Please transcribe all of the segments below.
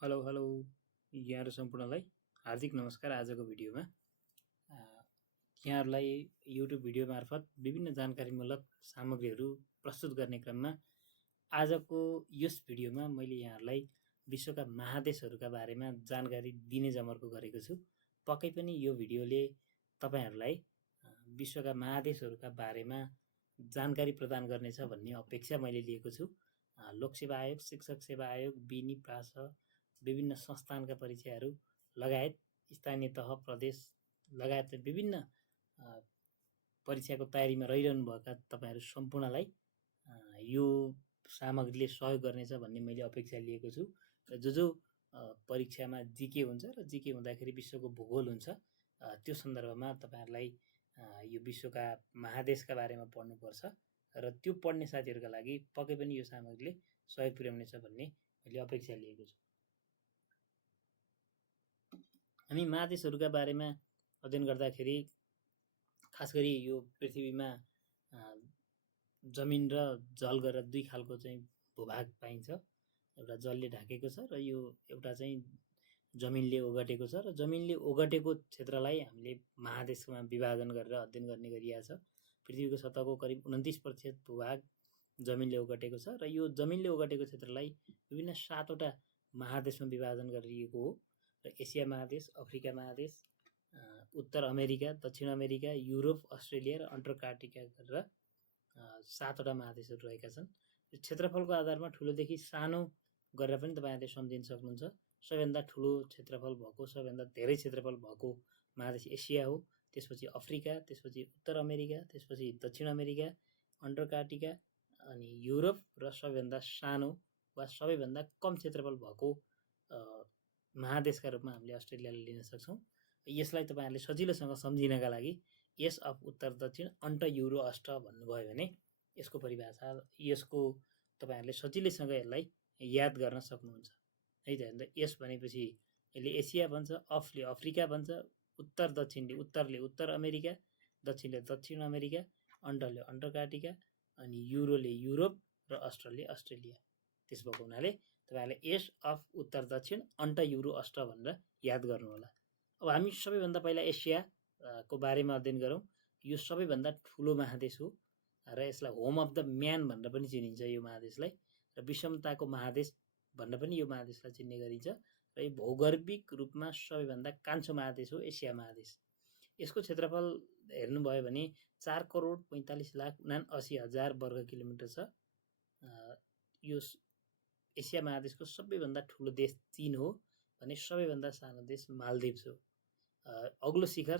Hello hello यहाँहरू सम्पूर्णलाई हार्दिक नमस्कार। आजको भिडियोमा यहाँहरूलाई युट्युब भिडियो मार्फत विभिन्न जानकारीमूलक सामग्रीहरू प्रस्तुत गर्ने क्रममा आजको यस भिडियोमा मैले यहाँहरूलाई विश्वका महादेशहरूका बारेमा जानकारी दिने जमर्को गरेको छु। पक्कै पनि यो भिडियोले तपाईँहरूलाई विश्वका महादेशहरूका बारेमा जानकारी प्रदान गर्नेछ भन्ने अपेक्षा मैले लिएको छु। लोकसेवा आयोग, शिक्षक सेवा आयोग, बिनी, प्रास, विभिन्न संस्थानका परीक्षाहरू लगायत स्थानीय तह, प्रदेश लगायत विभिन्न परीक्षाको तयारीमा रहिरहनुभएका तपाईँहरू सम्पूर्णलाई यो सामग्रीले सहयोग गर्नेछ भन्ने मैले अपेक्षा लिएको छु। र जो परीक्षामा जिके हुन्छ र जिके हुँदाखेरि विश्वको भूगोल हुन्छ, त्यो सन्दर्भमा तपाईँहरूलाई यो विश्वका महादेशका बारेमा पढ्नुपर्छ र त्यो पढ्ने साथीहरूका लागि पक्कै पनि यो सामग्रीले सहयोग पुर्याउनेछ भन्ने मैले अपेक्षा लिएको छु। हामी महादेशहरूका बारेमा अध्ययन गर्दाखेरि खास गरी यो पृथ्वीमा जमिन र जल गरेर दुई खालको चाहिँ भूभाग पाइन्छ। एउटा जलले ढाकेको छ र यो एउटा चाहिँ जमिनले ओगटेको छ र जमिनले ओगटेको क्षेत्रलाई हामीले महादेशमा विभाजन गरेर अध्ययन गर्ने गरिएको छ। पृथ्वीको सतहको करिब 29% भूभाग जमिनले ओगटेको छ र यो जमिनले ओगटेको क्षेत्रलाई विभिन्न 7वटा महादेशमा विभाजन गरिएको हो। र एसिया महादेश, अफ्रिका महादेश, उत्तर अमेरिका, दक्षिण अमेरिका, युरोप, अस्ट्रेलिया र अन्टार्कटिका गरेर 7वटा महादेशहरू रहेका छन्। क्षेत्रफलको आधारमा ठुलोदेखि सानो गरेर पनि तपाईँहरूले सम्झिन सक्नुहुन्छ। सबैभन्दा ठुलो क्षेत्रफल भएको, सबैभन्दा धेरै क्षेत्रफल भएको महादेश एसिया हो। त्यसपछि अफ्रिका, त्यसपछि उत्तर अमेरिका, त्यसपछि दक्षिण अमेरिका, अन्टार्कटिका, अनि युरोप र सबैभन्दा सानो वा सबैभन्दा कम क्षेत्रफल भएको महादेशका रूपमा हामीले अस्ट्रेलियालाई लिन सक्छौँ। यसलाई तपाईँहरूले सजिलोसँग सम्झिनका लागि एस अफ उत्तर दक्षिण अन्ट युरो अष्ट भन्नुभयो भने यसको परिभाषा, यसको तपाईँहरूले सजिलैसँग यसलाई याद गर्न सक्नुहुन्छ है त। अन्त एस भनेपछि यसले एसिया भन्छ, अफले अफ्रिका भन्छ, उत्तर दक्षिणले उत्तरले उत्तर अमेरिका, दक्षिणले दक्षिण अमेरिका, अन्टले अन्टार्कटिका, अनि युरोले युरोप र अस्ट्रले अस्ट्रेलिया। त्यस भएको हुनाले तपाईँहरूले एस अफ उत्तर दक्षिण अन्ट युरो अष्ट भनेर याद गर्नुहोला। अब हामी सबैभन्दा पहिला एसियाको बारेमा अध्ययन गरौँ। यो सबैभन्दा ठुलो महादेश हो र यसलाई होम अफ द म्यान भनेर पनि चिनिन्छ यो महादेशलाई, र विषमताको महादेश भनेर पनि यो महादेशलाई चिन्ने गरिन्छ। र यो भौगर्भिक रूपमा सबैभन्दा कान्छो महादेश हो एसिया महादेश। यसको क्षेत्रफल हेर्नुभयो भने 4,45,79,000 वर्ग किलोमिटर छ। यो एसिया महादेशको सबैभन्दा ठुलो देश चीन हो भने सबैभन्दा सानो देश मालदिभ्स हो। अग्लो शिखर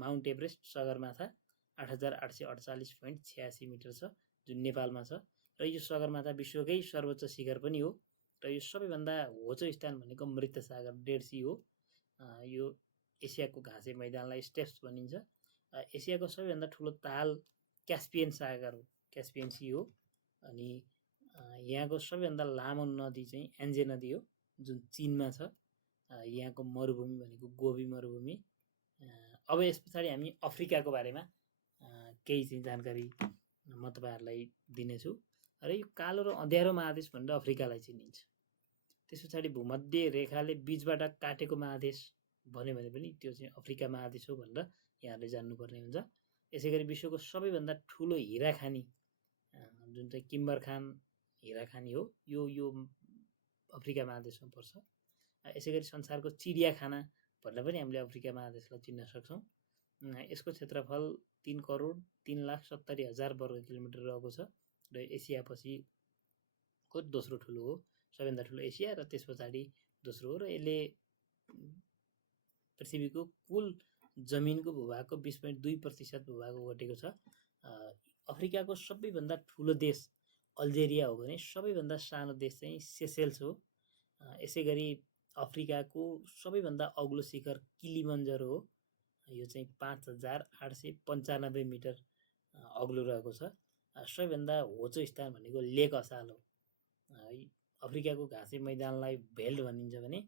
माउन्ट एभरेस्ट सगरमाथा 8,848.86 मिटर छ, जुन नेपालमा छ। र यो सगरमाथा विश्वकै सर्वोच्च शिखर पनि हो। र यो सबैभन्दा होचो स्थान भनेको मृत सागर डेड सी हो। यो एसियाको घाँसे मैदानलाई स्टेप्स भनिन्छ। एसियाको सबैभन्दा ठुलो ताल क्यास्पियन सागर हो, क्यास्पियन सी हो। अनि यहाँको सबैभन्दा लामो नदी चाहिँ एन्जे नदी हो, जुन चीनमा छ। यहाँको मरुभूमि भनेको गोबी मरुभूमि। अब यस पछाडि हामी अफ्रिकाको बारेमा केही चाहिँ जानकारी म तपाईँहरूलाई दिनेछु। र यो कालो र अँध्यारो महादेश भनेर अफ्रिकालाई चिनिन्छ। त्यस पछाडि भूमध्य रेखाले बिचबाट काटेको महादेश भन्यो भने पनि त्यो चाहिँ अफ्रिका महादेश हो भनेर यहाँहरूले जान्नुपर्ने हुन्छ। यसै गरी विश्वको सबैभन्दा ठुलो हिरा खानी जुन चाहिँ किम्बर खान हिरा खानी हो, यो अफ्रिका महादेशमा पर्छ। यसै गरी संसारको चिडियाखाना भनेर पनि हामीले अफ्रिका महादेशलाई चिन्न सक्छौँ। यसको क्षेत्रफल 3,03,70,000 वर्ग किलोमिटर रहेको छ र एसियापछिको दोस्रो ठुलो हो। सबैभन्दा ठुलो एसिया र त्यस पछाडि दोस्रो हो। र यसले पृथ्वीको कुल जमिनको भूभागको 20.2% भूभाग ओगटेको छ। अफ्रिकाको सबैभन्दा ठुलो देश अल्जेरिया हो भने सबैभन्दा सानो देश चाहिँ सेसेल्स हो। यसै गरी अफ्रिकाको सबैभन्दा अग्लो शिखर किलिमन्जरो हो। यो चाहिँ 5,895 मिटर अग्लो रहेको छ। सबैभन्दा होचो स्थान भनेको लेक असाल हो। अफ्रिकाको घाँसे मैदानलाई भेल्ट भनिन्छ भने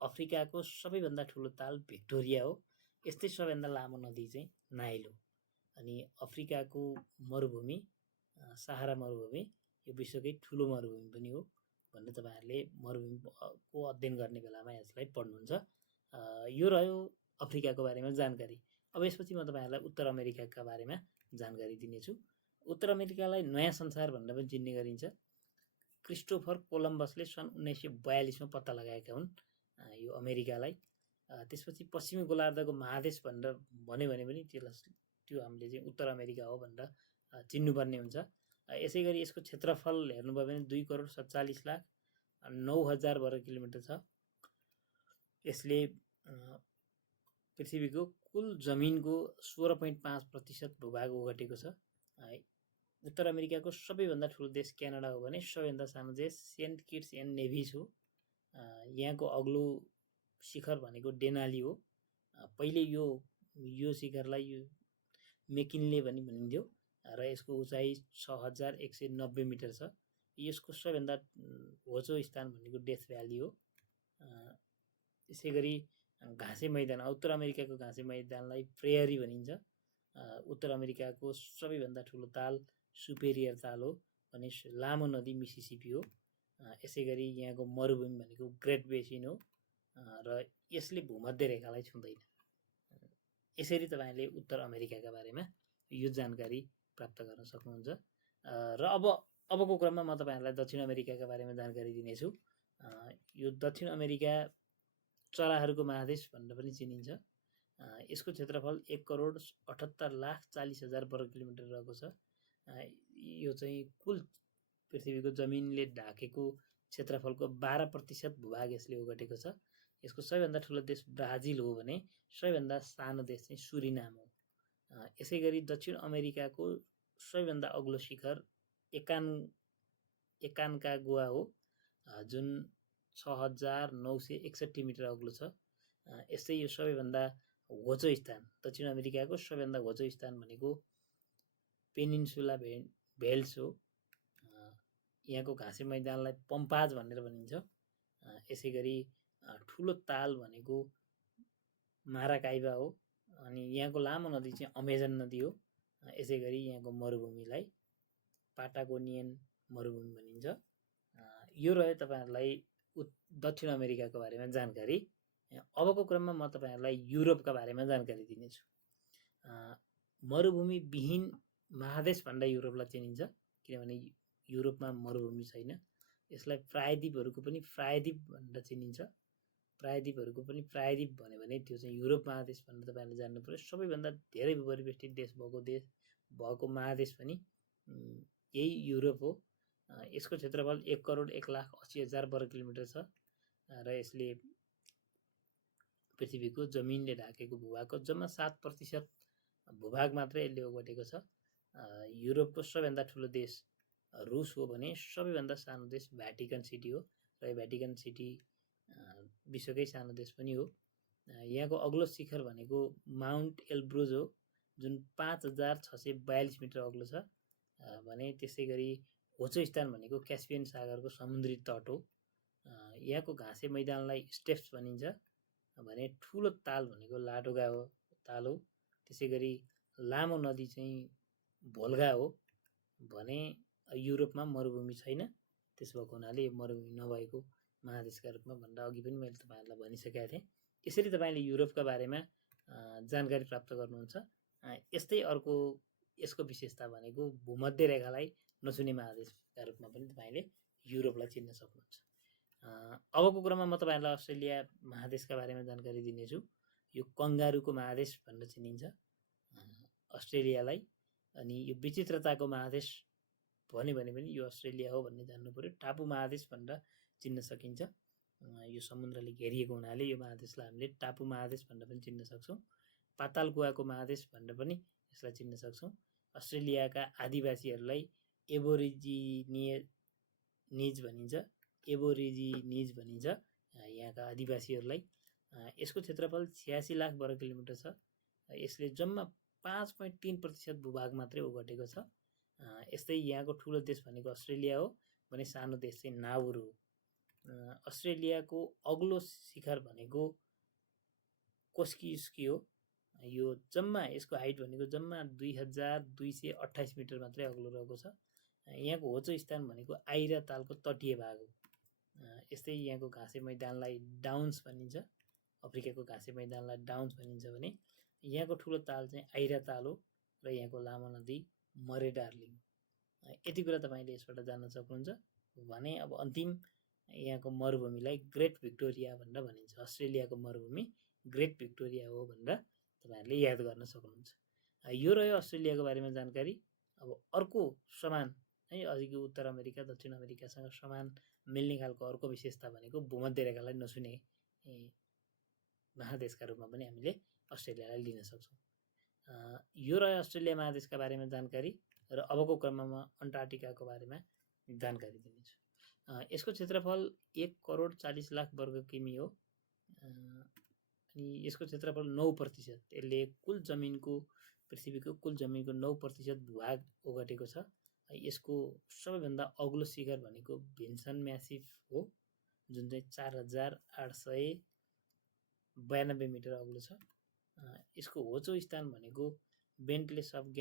अफ्रिकाको सबैभन्दा ठुलो ताल भिक्टोरिया हो। यस्तै सबैभन्दा लामो नदी चाहिँ नाइल हो। अनि अफ्रिकाको मरुभूमि सहारा मरुभूमि यो विश्वकै ठुलो मरुभूमि पनि हो। भन्ने तपाईँहरूले मरुभूमिको अध्ययन गर्ने बेलामा यसलाई पढ्नुहुन्छ। यो रह्यो अफ्रिकाको बारेमा जानकारी। अब यसपछि म तपाईँहरूलाई उत्तर अमेरिकाका बारेमा जानकारी दिनेछु। उत्तर अमेरिकालाई नयाँ संसार भनेर पनि चिन्ने गरिन्छ। क्रिस्टोफर कोलम्बसले सन् 1942 पत्ता लगाएका हुन् यो अमेरिकालाई। त्यसपछि पश्चिमी गोलार्धको महादेश भनेर भन्यो भने पनि त्यो हामीले चाहिँ उत्तर अमेरिका हो भनेर चिन्नुपर्ने हुन्छ। यसै गरी यसको क्षेत्रफल हेर्नुभयो भने 2,47,09,000 वर्ग किलोमिटर छ। यसले पृथ्वीको कुल जमिनको 16.5% भूभाग ओगटेको छ। उत्तर अमेरिकाको सबैभन्दा ठुलो देश क्यानाडा हो भने सबैभन्दा सानो देश सेन्ट किट्स एन्ड नेभिस हो। यहाँको अग्लो शिखर भनेको डेनाली हो। पहिले यो शिखरलाई यो मेकिनले पनि भनिन्थ्यो र यसको उचाइ 6,190 मिटर छ। यसको सबैभन्दा होचो स्थान भनेको डेथ भ्याली हो। यसै गरी घाँसे मैदान, उत्तर अमेरिकाको घाँसे मैदानलाई प्रेयरी भनिन्छ। उत्तर अमेरिकाको सबैभन्दा ठुलो ताल सुपेरियर ताल हो भने लामो नदी मिसिसिपी हो। यसै गरी यहाँको मरुभूमि भनेको ग्रेट बेसिन हो र यसले भूमध्य रेखालाई छुँदैन। यसरी तपाईँले उत्तर अमेरिकाका बारेमा यो जानकारी प्राप्त गर्न सक्नुहुन्छ। र अबको क्रममा म तपाईँहरूलाई दक्षिण अमेरिकाका बारेमा जानकारी दिनेछु। यो दक्षिण अमेरिका चराहरूको महादेश भनेर पनि चिनिन्छ। यसको क्षेत्रफल 1,78,40,000 वर्ग किलोमिटर रहेको छ। यो चाहिँ कुल पृथ्वीको जमिनले ढाकेको क्षेत्रफलको 12% भूभाग यसले ओगटेको छ। यसको सबैभन्दा ठुलो देश ब्राजिल हो भने सबैभन्दा सानो देश चाहिँ सुरिनाम हो। यसै गरी दक्षिण अमेरिकाको सबैभन्दा अग्लो शिखर एकान्कागुआ हो जुन 6,961 मिटर अग्लो छ। यस्तै यो सबैभन्दा होचो स्थान दक्षिण अमेरिकाको सबैभन्दा होचो स्थान भनेको पेनिन्सुला भेल्स हो। यहाँको घाँसे मैदानलाई पम्पाज भनेर भनिन्छ। यसै गरी ठुलो ताल भनेको माराकाइबा हो अनि यहाँको लामो नदी चाहिँ अमेजन नदी हो। यसै गरी यहाँको मरुभूमिलाई पाटागोनियन मरुभूमि भनिन्छ। यो रह्यो तपाईँहरूलाई दक्षिण अमेरिकाको बारेमा जानकारी। अबको क्रममा म तपाईँहरूलाई युरोपका बारेमा जानकारी दिनेछु। मरुभूमि विहीन महादेश भनेर युरोपलाई चिनिन्छ किनभने युरोपमा मरुभूमि छैन। यसलाई प्रायद्वीपहरूको पनि प्रायद्वीप भनेर चिनिन्छ। प्रायद्वीपहरूको पनि प्रायद्वीप भन्यो भने त्यो चाहिँ युरोप महादेश भनेर तपाईँहरूले जान्नु पर्यो। सबैभन्दा धेरै भूपरिवेष्टित देश भएको महादेश पनि यही युरोप हो। यसको क्षेत्रफल 1,01,80,000 वर्ग किलोमिटर छ र यसले पृथ्वीको जमिनले ढाकेको भूभागको जम्मा 7% भूभाग मात्रै यसले ओगटेको छ। युरोपको सबैभन्दा ठुलो देश रुस हो भने सबैभन्दा सानो देश भ्याटिकन सिटी हो र यो भ्याटिकन सिटी विश्वकै सानो देश पनि हो। यहाँको अग्लो शिखर भनेको माउन्ट एल्ब्रुज हो जुन 5,642 मिटर अग्लो छ भने त्यसै गरी होचो स्थान भनेको क्यास्पियन सागरको समुद्री तट हो। यहाँको घाँसे मैदानलाई स्टेप्स भनिन्छ भने ठुलो ताल भनेको लाडोगा हो ताल हो। त्यसै गरी लामो नदी चाहिँ भोल्गा हो भने युरोपमा मरुभूमि छैन। त्यसो भएको हुनाले यो मरुभूमि नभएको महादेशका रूपमा भनेर अघि पनि मैले तपाईँहरूलाई भनिसकेका थिएँ। यसरी तपाईँले युरोपका बारेमा जानकारी प्राप्त गर्नुहुन्छ। यस्तै अर्को यसको विशेषता भनेको भूमध्य रेखालाई नछुने महादेशका रूपमा पनि तपाईँले युरोपलाई चिन्न सक्नुहुन्छ। अबको क्रममा म तपाईँहरूलाई अस्ट्रेलिया महादेशका बारेमा जानकारी दिनेछु। यो कङ्गारुको महादेश भनेर चिनिन्छ अस्ट्रेलियालाई। अनि यो विचित्रताको महादेश भन्यो भने पनि यो अस्ट्रेलिया हो भन्ने जान्नु पर्यो। टापु महादेश भनेर चिन्न सकिन्छ। यो समुद्रले घेरिएको हुनाले यो महादेशलाई हामीले टापु महादेश भनेर पनि चिन्न सक्छौँ। पाताल कुवाको महादेश भनेर पनि यसलाई चिन्न सक्छौँ। अस्ट्रेलियाका आदिवासीहरूलाई एबोरिजिनिज भनिन्छ यहाँका आदिवासीहरूलाई। यसको क्षेत्रफल 86 लाख वर्ग किलोमिटर छ। यसले जम्मा 5.3% भूभाग मात्रै ओगटेको छ। यस्तै यहाँको ठुलो देश भनेको अस्ट्रेलिया हो भने सानो देश चाहिँ नाउरू हो। अस्ट्रेलियाको अग्लो शिखर भनेको कोस्किस्की हो। यो जम्मा यसको हाइट भनेको जम्मा 2,228 मिटर मात्रै अग्लो रहेको छ। यहाँको होचो स्थान भनेको आइरा तालको तटीय भाग हो। यस्तै यहाँको घाँसे मैदानलाई डाउन्स भनिन्छ, अफ्रिकाको घाँसे मैदानलाई डाउन्स भनिन्छ भने यहाँको ठुलो ताल चाहिँ आइरा ताल हो र यहाँको लामो नदी मरे डार्लिङ। यति कुरा तपाईँले यसबाट जान्न सक्नुहुन्छ। भने अब अन्तिम यहाँको मरुभूमिलाई ग्रेट भिक्टोरिया भनेर भनिन्छ। अस्ट्रेलियाको मरुभूमि ग्रेट भिक्टोरिया हो भनेर तपाईँहरूले याद गर्न सक्नुहुन्छ। यो रह्यो अस्ट्रेलियाको बारेमा जानकारी। अब अर्को समान है, अघिको उत्तर अमेरिका दक्षिण अमेरिकासँग समान मिल्ने खालको अर्को विशेषता भनेको भूमध्य रेखालाई नछुने महादेशका रूपमा पनि हामीले अस्ट्रेलियालाई लिन सक्छौँ। यो रह्यो अस्ट्रेलिया महादेशका बारेमा जानकारी। र अबको क्रममा म अन्टार्कटिकाको बारेमा जानकारी दिनेछु। यसको क्षेत्रफल 1,40,00,000 वर्ग किमी हो। अनि यसको क्षेत्रफल 9%, यसले कुल जमिनको पृथ्वीको कुल जमिनको 9% भूभाग ओगटेको छ। यसको सबैभन्दा अग्लो शिखर भनेको भिन्सन म्यासिभ हो, जुन चाहिँ 4,892 मिटर अग्लो छ। यसको होचो स्थान भनेको बेन्टले सब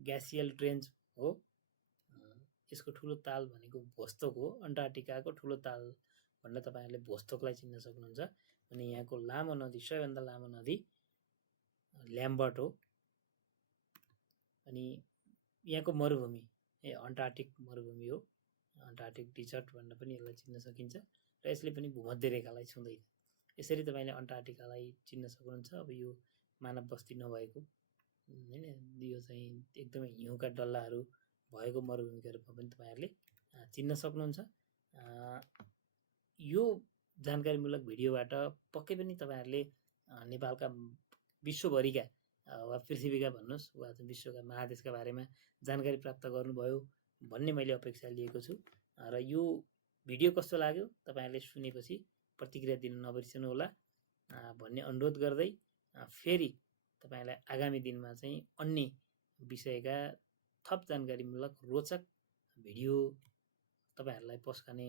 ग्यासियल ट्रेन्च हो। यसको ठुलो ताल भनेको भोस्तोक हो। अन्टार्कटिकाको ठुलो ताल भनेर तपाईँहरूले भोस्तोकलाई चिन्न सक्नुहुन्छ। अनि यहाँको लामो नदी, सबैभन्दा लामो नदी ल्याम्बर्ट हो। अनि यहाँको मरुभूमि अन्टार्कटिक मरुभूमि हो, अन्टार्कटिक डिजर्ट भनेर पनि यसलाई चिन्न सकिन्छ। र यसले पनि भूमध्य रेखालाई छुँदैन। यसरी तपाईँले अन्टार्कटिकालाई चिन्न सक्नुहुन्छ। अब यो मानव बस्ती नभएको होइन, यो चाहिँ एकदमै हिउँका डल्लाहरू भएको मरुभूमिका रूपमा पनि तपाईँहरूले चिन्न सक्नुहुन्छ। यो जानकारीमूलक भिडियोबाट पक्कै पनि तपाईँहरूले नेपालका विश्वभरिका वा पृथ्वीका भन्नुहोस् वा विश्वका महादेशका बारेमा जानकारी प्राप्त गर्नुभयो भन्ने मैले अपेक्षा लिएको छु। र यो भिडियो कस्तो लाग्यो तपाईँहरूले सुनेपछि प्रतिक्रिया दिन नबिर्सनुहोला भन्ने अनुरोध गर्दै फेरि तपाईँलाई आगामी दिनमा चाहिँ अन्य विषयका थप जानकारीमूलक रोचक भिडियो तपाईँहरूलाई पस्कने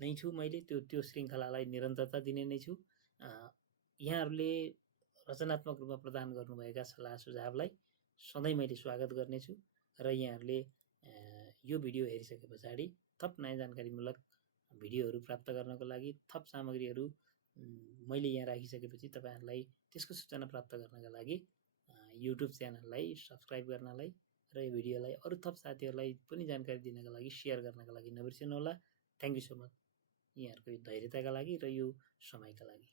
नै छु। मैले त्यो श्रृङ्खलालाई निरन्तरता दिने नै छु। यहाँहरूले रचनात्मक रूपमा प्रदान गर्नुभएका सल्लाह सुझावलाई सधैँ मैले स्वागत गर्नेछु। र यहाँहरूले यो भिडियो हेरिसके पछाडि थप नयाँ जानकारीमूलक भिडियोहरू प्राप्त गर्नको लागि, थप सामग्रीहरू मैले यहाँ राखिसकेपछि तपाईँहरूलाई त्यसको सूचना प्राप्त गर्नका लागि युट्युब च्यानललाई सब्सक्राइब गर्नलाई र यो भिडियोलाई अरू थप साथीहरूलाई पनि जानकारी दिनका लागि सेयर गर्नका लागि नबिर्सनुहोला। थ्याङ्क यू सो मच यहाँहरूको यो धैर्यताका लागि र यो समयका लागि।